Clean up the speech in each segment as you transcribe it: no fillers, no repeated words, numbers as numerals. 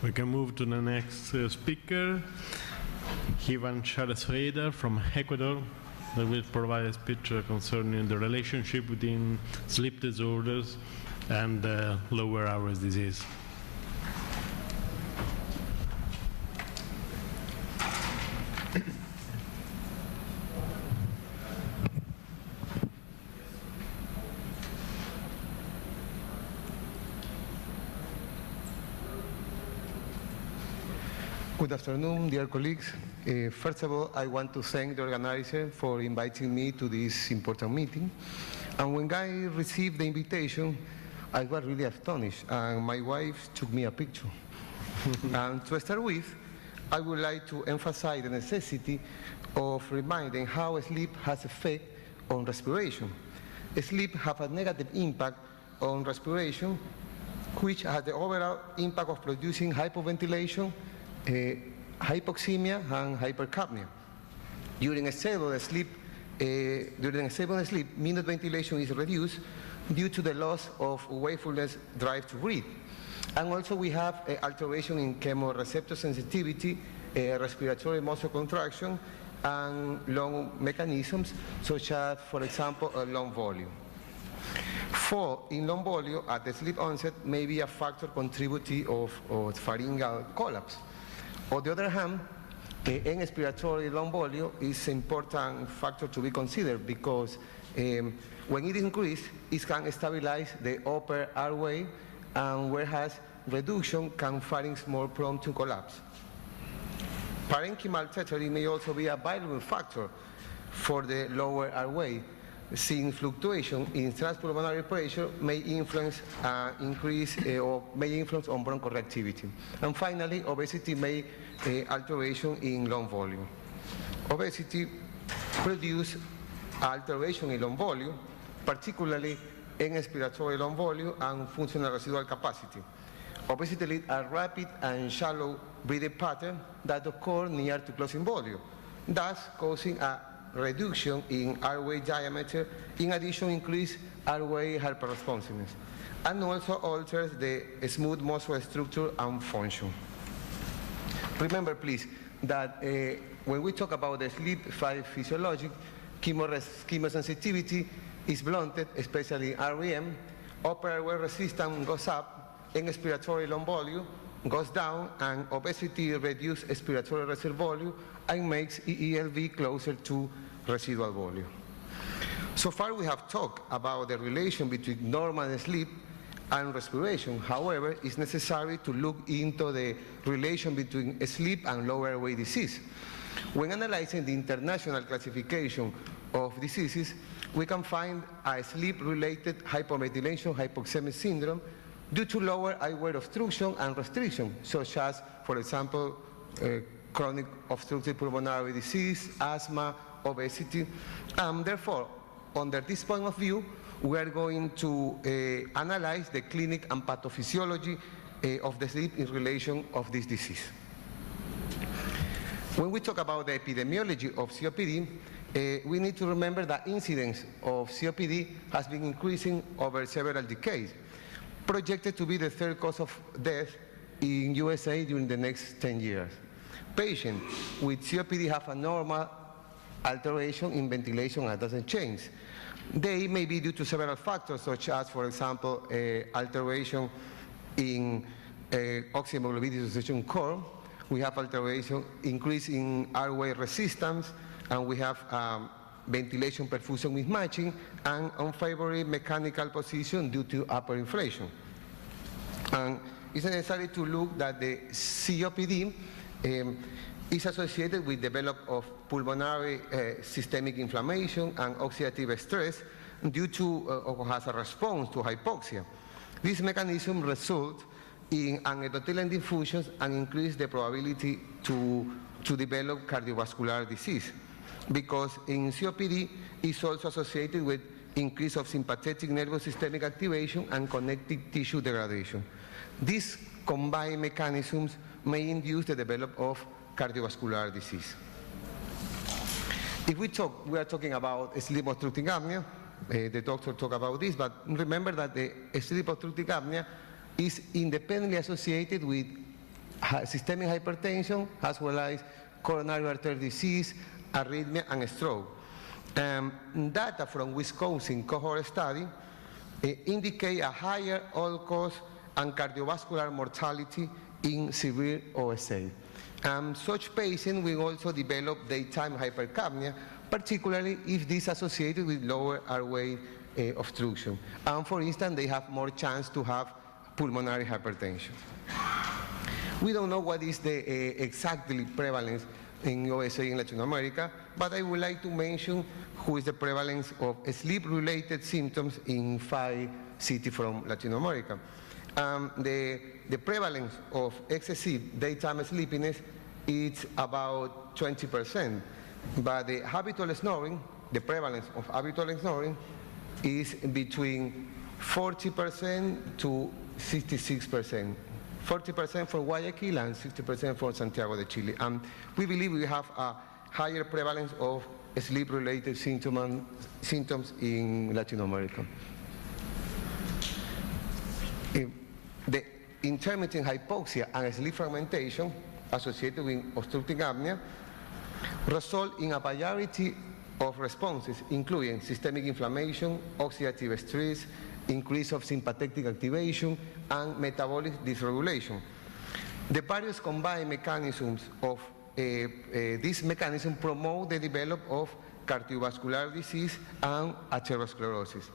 We can move to the next speaker, Ivan Cherrez from Ecuador, that will provide a speech concerning the relationship between sleep disorders and lower hours disease. Good afternoon, dear colleagues. First of all, I want to thank the organizer for inviting me to this important meeting. And when I received the invitation, I was really astonished, and my wife took me a picture. And to start with, I would like to emphasize the necessity of reminding how sleep has effect on respiration. Sleep has a negative impact on respiration, which has the overall impact of producing hypoventilation, hypoxemia and hypercapnia. During a stable sleep, minute ventilation is reduced due to the loss of wakefulness drive to breathe. And also we have alteration in chemoreceptor sensitivity, respiratory muscle contraction, and lung mechanisms, such as, for example, a lung volume. Fall in lung volume at the sleep onset may be a factor contributing of pharyngeal collapse. On the other hand, an expiratory lung volume is an important factor to be considered because when it increases, it can stabilize the upper airway, and whereas reduction can pharynx more prone to collapse. Parenchymal tetany may also be a valuable factor for the lower airway, since fluctuation in transpulmonary pressure may influence on bronchoreactivity. And finally, obesity may alteration in lung volume. Obesity produces alteration in lung volume, particularly in expiratory lung volume and functional residual capacity. Obesity leads a rapid and shallow breathing pattern that occurs near to closing volume, thus causing a reduction in airway diameter, in addition increased airway hyperresponsiveness, and also alters the smooth muscle structure and function. Remember, please, that when we talk about the sleep physiologic, chemosensitivity is blunted, especially REM, upper airway resistance goes up, and expiratory lung volume goes down, and obesity reduces expiratory reserve volume and makes EELV closer to residual volume. So far we have talked about the relation between normal sleep and respiration. However, it's necessary to look into the relation between sleep and lower airway disease. When analyzing the international classification of diseases, we can find a sleep-related hypoventilation hypoxemic syndrome due to lower airway obstruction and restriction, such as, for example, chronic obstructive pulmonary disease, asthma, obesity. Therefore, under this point of view, we are going to analyze the clinic and pathophysiology of the sleep in relation of this disease. When we talk about the epidemiology of COPD, we need to remember that incidence of COPD has been increasing over several decades, projected to be the third cause of death in USA during the next 10 years. Patients with COPD have a normal alteration in ventilation that doesn't change. They may be due to several factors, such as, for example, alteration in oxyhemoglobin dissociation curve. We have alteration, increase in airway resistance, and we have ventilation perfusion mismatching, and unfavorable mechanical position due to upper inflation. And it's necessary to look that the COPD is associated with development of pulmonary systemic inflammation and oxidative stress due to or has a response to hypoxia. This mechanism results in endothelial diffusions and increase the probability to develop cardiovascular disease, because in COPD is also associated with increase of sympathetic nervous systemic activation and connective tissue degradation. These combined mechanisms may induce the development of cardiovascular disease. If we are talking about sleep obstructive apnea, the doctor talked about this, but remember that the sleep obstructive apnea is independently associated with systemic hypertension, as well as coronary artery disease, arrhythmia, and stroke. Data from Wisconsin cohort study indicate a higher all-cause and cardiovascular mortality in severe OSA. Such patients will also develop daytime hypercapnia, particularly if this is associated with lower airway obstruction. And for instance, they have more chance to have pulmonary hypertension. We don't know what is the exactly prevalence in OSA in Latin America, but I would like to mention who is the prevalence of sleep-related symptoms in 5 cities from Latin America. The prevalence of excessive daytime sleepiness is about 20%, but the habitual snoring, the prevalence of habitual snoring is between 40% to 66%. 40% for Guayaquil and 60% for Santiago de Chile. And we believe we have a higher prevalence of sleep-related symptoms in Latin America. The intermittent hypoxia and sleep fragmentation associated with obstructive apnea result in a variety of responses, including systemic inflammation, oxidative stress, increase of sympathetic activation, and metabolic dysregulation. The various combined mechanisms of this mechanism promote the development of cardiovascular disease and atherosclerosis.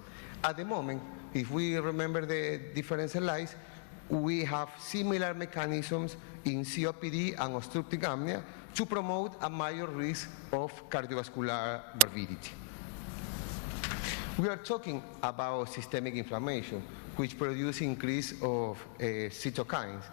At the moment, if we remember the different slides, we have similar mechanisms in COPD and obstructive apnea to promote a minor risk of cardiovascular morbidity. We are talking about systemic inflammation, which produces increase of cytokines,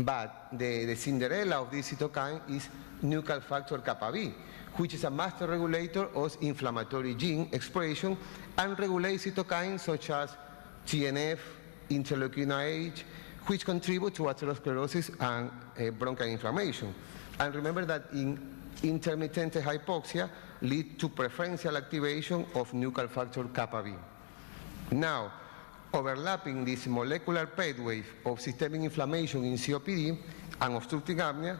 but the Cinderella of this cytokine is nuclear factor kappa B, which is a master regulator of inflammatory gene expression and regulates cytokines such as TNF, interleukin H, which contribute to atherosclerosis and bronchial inflammation. And remember that in intermittent hypoxia lead to preferential activation of nuclear factor kappa B. Now, overlapping this molecular pathway of systemic inflammation in COPD and obstructive apnea,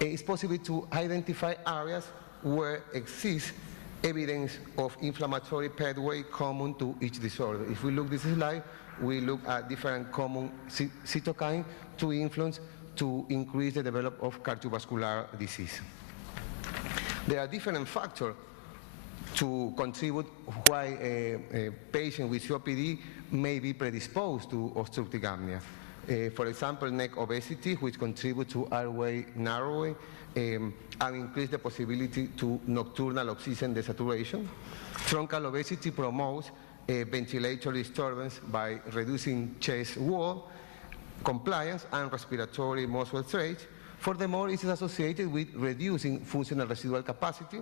it's possible to identify areas where exists evidence of inflammatory pathway common to each disorder. If we look at this slide, we look at different common cytokines to influence to increase the development of cardiovascular disease. There are different factors to contribute why a patient with COPD may be predisposed to obstructive apnea. For example, neck obesity, which contributes to airway narrowing and increase the possibility to nocturnal oxygen desaturation. Truncal obesity promotes ventilatory disturbance by reducing chest wall, compliance, and respiratory muscle stretch. Furthermore, it is associated with reducing functional residual capacity.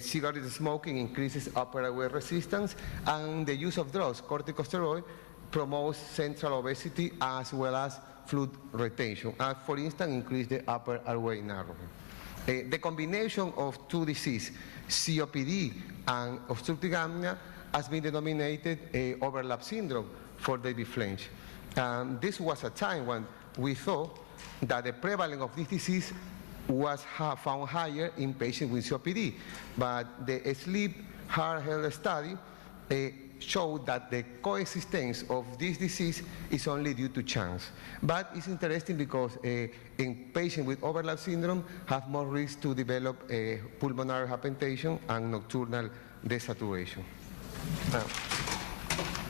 Cigarette smoking increases upper airway resistance, and the use of drugs, corticosteroid, promotes central obesity as well as fluid retention, and for instance, increase the upper airway narrowing. The combination of two diseases, COPD and obstructive apnea, has been denominated overlap syndrome for David French. This was a time when we thought that the prevalence of this disease was found higher in patients with COPD, but the sleep heart health study showed that the coexistence of this disease is only due to chance. But it's interesting because in patients with overlap syndrome have more risk to develop pulmonary hypertension and nocturnal desaturation.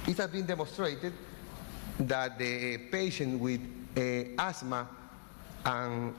It has been demonstrated that the patient with asthma and